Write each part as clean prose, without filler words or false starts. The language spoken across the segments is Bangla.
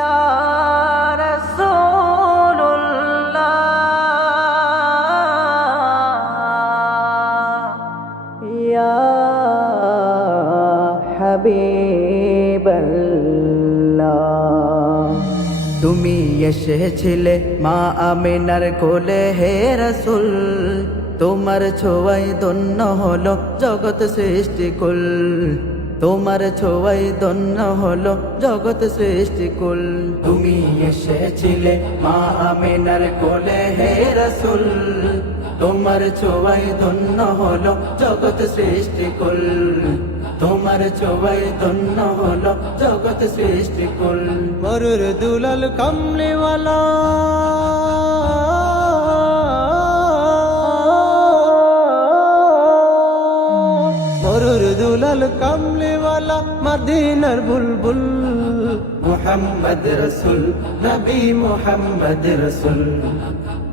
ইয়া রাসূলুল্লাহ ইয়া হাবিবাল্লাহ। তুমি এসেছিলে মা আমিনার কোলে হে রাসূল, তোমার ছোঁয়ায় ধন্য হলো জগৎ সৃষ্টিকুল। তোমার ছোঁয়ায় ধন্য হলো জগৎ সৃষ্টিকুল। তুমি এসেছিলে মা আমিনার কোলে হে রাসূল, তোমার ছোঁয়ায় ধন্য হলো জগৎ সৃষ্টিকুল। তোমার ছোঁয়ায় ধন্য হলো জগৎ সৃষ্টিকুল। মরুর দুলাল কামলিওয়ালা মরুর দুলাল কামলিওয়ালা মদিনার বুলবুল। মুহাম্মদ রসুল নবী মুহাম্মদ রসুল,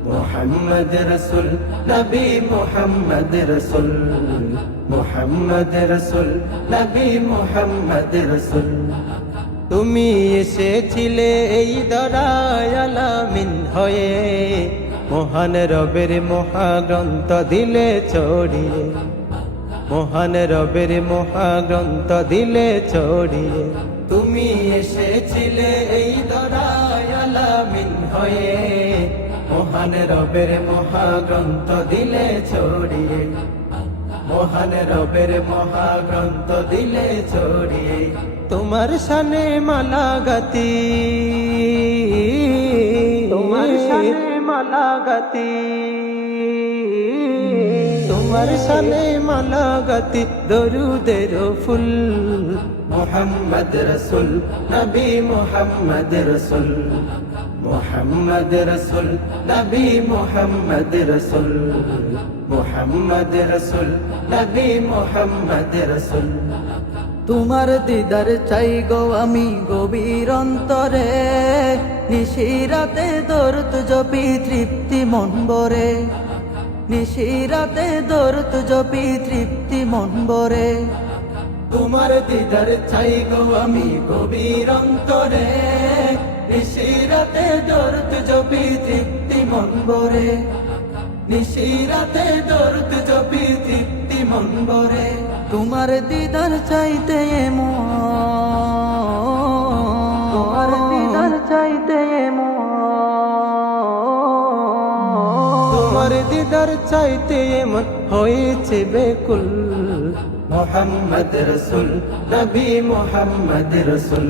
মুহাম্মদ রসুল নবী মুহাম্মদ রসুল, মুহাম্মদ রসুল নবী মুহাম্মদ রসুল। তুমি এসেছিলে এই দরায় আলামিন হয়ে, মহান রবের মহাগ্রন্থ দিলে ছড়িয়ে, মহান রবের মহাগ্রন্থ দিলে ছড়িয়ে। তুমি এসেছিলে এই দরায় আলামিন হয়ে, মহান রবের মহাগ্রন্থ দিলে ছড়িয়ে, মহান রবের মহাগ্রন্থ দিলে ছড়িয়ে। তোমার শানে মালা গাতি, তোমার শানে মালা গাতি, তোমার শানে মালা গাতি দরুদের ফুল। মুহাম্মদ রসুল নবী মুহাম্মদ রসুল, মুহাম্মদ রসুল নবী মুহাম্মদ রসুল, মুহাম্মদ রসুল নবী মুহাম্মদ রসুল। তোমার দিদার চাই গো আমি গভীর অন্তরে, নিশিরাতে দরুদ জপি তৃপ্তি মন ভরে, নিশিরাতে দরুদ জপি তৃপ্তি মন ভরে। তোমার দিদার চাই গো আমি গভীর অন্তরে, নিশিরাতে দরুদ জপি তৃপ্তি মন ভরে, নিশিরাতে দরুদ জপি তৃপ্তি মন ভরে। তোমার দিদার চাইতে মন, তোমার দিদার চাইতে মন, তোমার দিদার চাইতে মন হয়েছে বেকুল। মুহাম্মদ রসুল নবী মুহাম্মদ রসুল,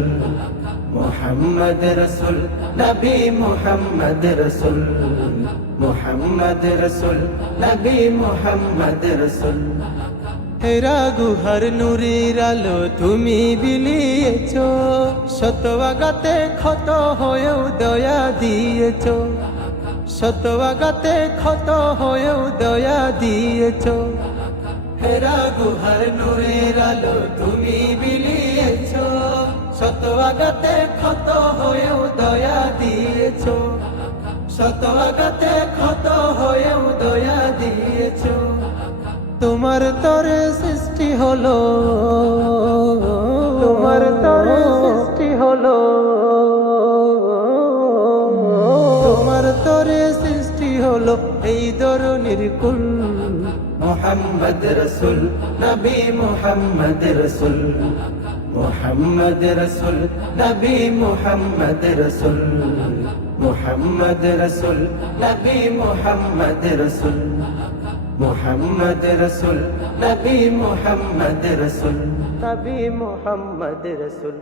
মুহাম্মদ রসুল নবী মুহাম্মদ রসুল, মুহাম্মদ রসুল নবী মুহাম্মদ রসুল। হেরা গুহার নুরির আলো তুমি বিলিয়েছ, শত আঘাতে ক্ষত হয়েও দয়া দিয়েছ, শত আঘাতে ক্ষত হয়েও দয়া দিয়েছ। হেরা গুহার নূরের আলো তুমি বিলিয়েছ, শত আঘাতে ক্ষত হয়েও দয়া দিয়েছ, শত আঘাতে ক্ষত হয়েও দয়া দিয়েছ। তোমার তরে সৃষ্টি হলো, তোমার তরে সৃষ্টি হলো, তোমার তরে সৃষ্টি হলো এই ধরনের কুল। মুহাম্মদ রসুল নবী মুহাম্মদ রসুল, মুহাম্মদ রসুল নবী মুহাম্মদ রসুল, মুহাম্মদ রসুল নবী মুহাম্মদ রসুল, মুহাম্মদ রসুল নবী মুহাম্মদ রসুল, নবী মুহাম্মদ রসুল।